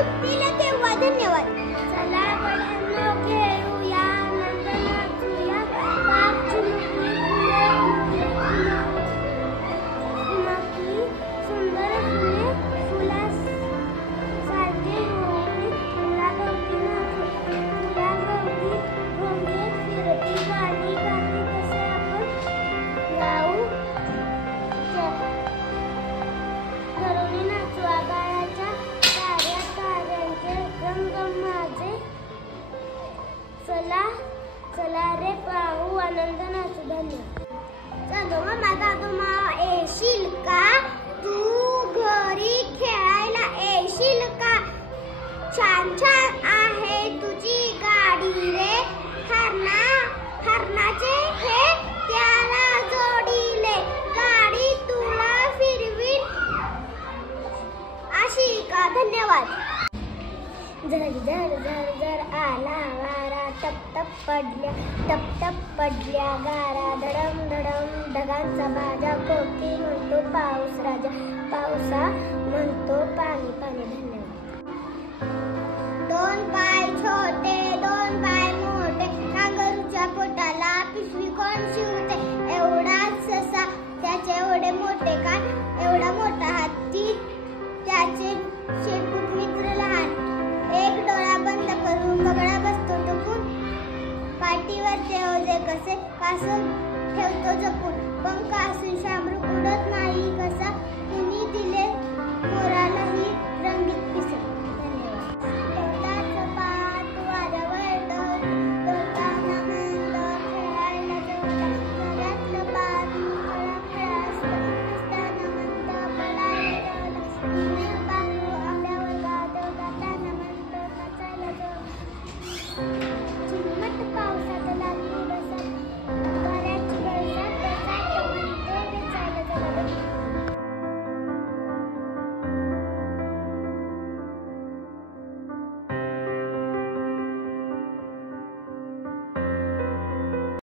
सुटतील तेव्हा. धन्यवाद. चला बड्यांनो खेळूया, आनंद नाचूया, बाग झुलती फुलमकी, सुंदर फुले फुलासारखे रोवली, फुलाभोवती भोंगे फिरती गाणी गाते कसे आपण गाऊ, घरोनी नाचू आभाळाच्या ताऱ्या ताऱ्यांचे रंग माझे. चला चला रे पाहू, आनंद नाचू. धन्यवाद. चलो मम्मा दादू मावा येशील का? तू घरी खेळायला येशील का? छान छान आहे तुझी गाडी रे, हरणाचे हे त्याला जोडीले, गाडी तुला फिरवीन अशी का? धन्यवाद. झर झर झर झर आला वारा, टप टप पडल्या गारा, धडम धडम ढगांचा बाजा, कोकिल म्हणतो पाऊस राजा, पावसा म्हणतो पाणी पाणी. धन्यवाद. दोन पाय छोटे दोन पाय मोठे, नांगरूच्या पोटाला पिशवी कोण शिवते, एवढाच ससा त्याचे एवढे मोठे कान, एवढा मोठा हत्ती त्याचे शेपूट मित्र लहान, एक डोळा बंद करून बगळा बसतो टोकून, पाठीवरचे ओझे कसे पासून ठेवतो जपून, पंख असून शामरूप उडत नाही कसा, कुणी दिले मोरालाही रंगीत पिसं. धन्यवाद.